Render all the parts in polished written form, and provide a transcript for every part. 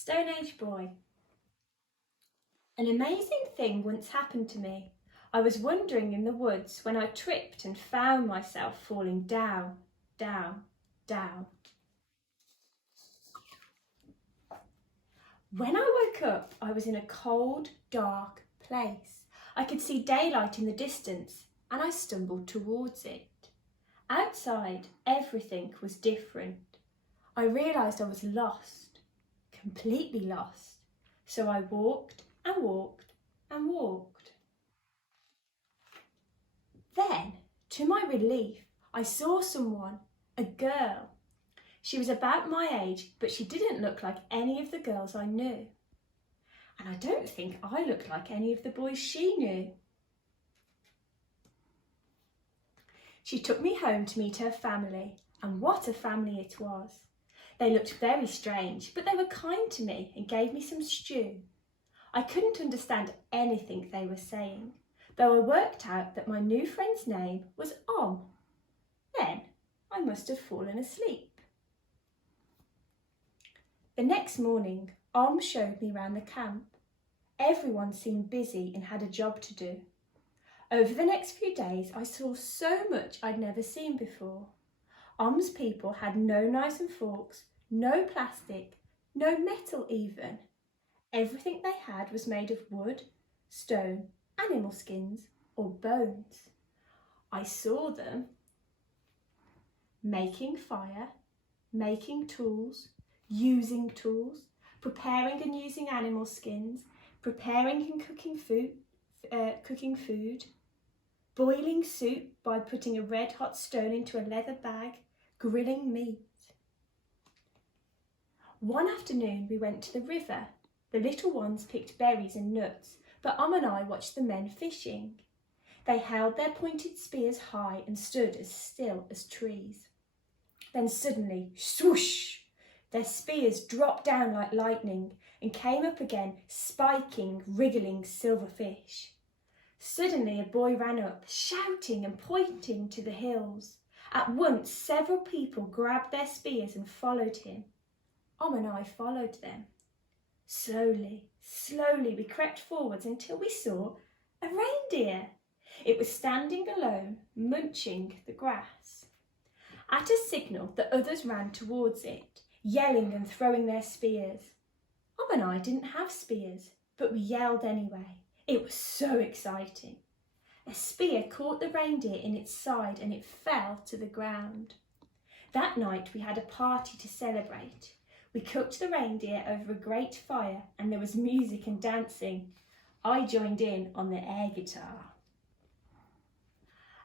Stone Age boy. An amazing thing once happened to me. I was wandering in the woods when I tripped and found myself falling down, down, down. When I woke up, I was in a cold, dark place. I could see daylight in the distance and I stumbled towards it. Outside, everything was different. I realised I was lost, completely lost. So I walked and walked and walked. Then, to my relief, I saw someone, a girl. She was about my age, but she didn't look like any of the girls I knew. And I don't think I looked like any of the boys she knew. She took me home to meet her family, and what a family it was. They looked very strange, but they were kind to me and gave me some stew. I couldn't understand anything they were saying, though I worked out that my new friend's name was Om. Then I must have fallen asleep. The next morning, Om showed me round the camp. Everyone seemed busy and had a job to do. Over the next few days, I saw so much I'd never seen before. Om's people had no knives and forks, no plastic, no metal even. Everything they had was made of wood, stone, animal skins or bones. I saw them making fire, making tools, using tools, preparing and using animal skins, preparing and cooking food, boiling soup by putting a red hot stone into a leather bag, grilling meat. One afternoon we went to the river. The little ones picked berries and nuts, but and I watched the men fishing. They held their pointed spears high and stood as still as trees. Then suddenly, swoosh! Their spears dropped down like lightning and came up again, spiking, wriggling silver fish. Suddenly a boy ran up, shouting and pointing to the hills. At once several people grabbed their spears and followed him. And I followed them. Slowly, slowly we crept forwards until we saw a reindeer. It was standing alone, munching the grass. At a signal, the others ran towards it, yelling and throwing their spears. And I didn't have spears, but we yelled anyway. It was so exciting. A spear caught the reindeer in its side and it fell to the ground. That night we had a party to celebrate. We cooked the reindeer over a great fire and there was music and dancing. I joined in on the air guitar.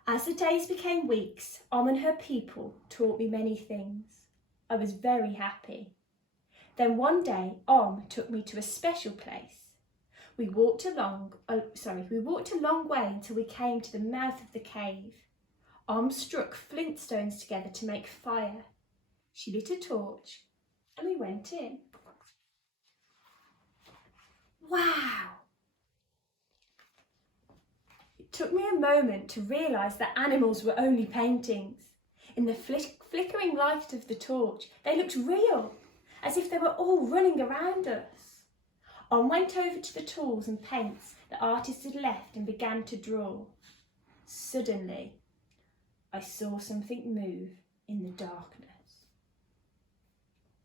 As the days became weeks, and her people taught me many things. I was very happy. Then one day, took me to a special place. We walked a long way until we came to the mouth of the cave. Struck flint stones together to make fire. She lit a torch and we went in. Wow! It took me a moment to realise that animals were only paintings. In the flickering light of the torch, they looked real, as if they were all running around us. Went over to the tools and paints the artist had left and began to draw. Suddenly, I saw something move in the darkness.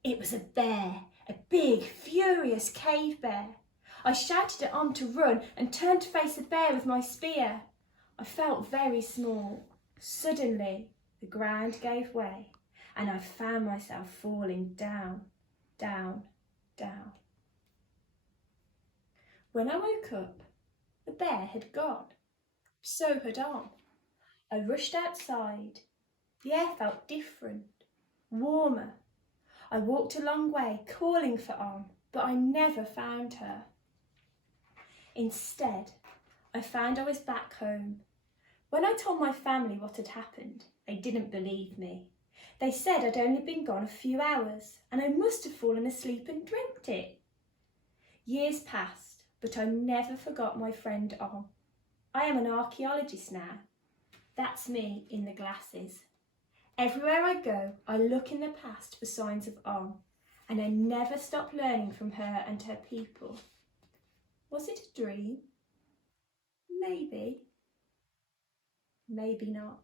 It was a bear, a big, furious cave bear. I shouted at Om to run and turned to face the bear with my spear. I felt very small. Suddenly, the ground gave way and I found myself falling down, down, down. When I woke up, the bear had gone. So had Om. I rushed outside. The air felt different, warmer. I walked a long way, calling for Om, but I never found her. Instead, I found I was back home. When I told my family what had happened, they didn't believe me. They said I'd only been gone a few hours and I must have fallen asleep and dreamt it. Years passed, but I never forgot my friend Om. I am an archaeologist now. That's me in the glasses. Everywhere I go, I look in the past for signs of Om, and I never stopped learning from her and her people. Was it a dream? Maybe. Maybe not.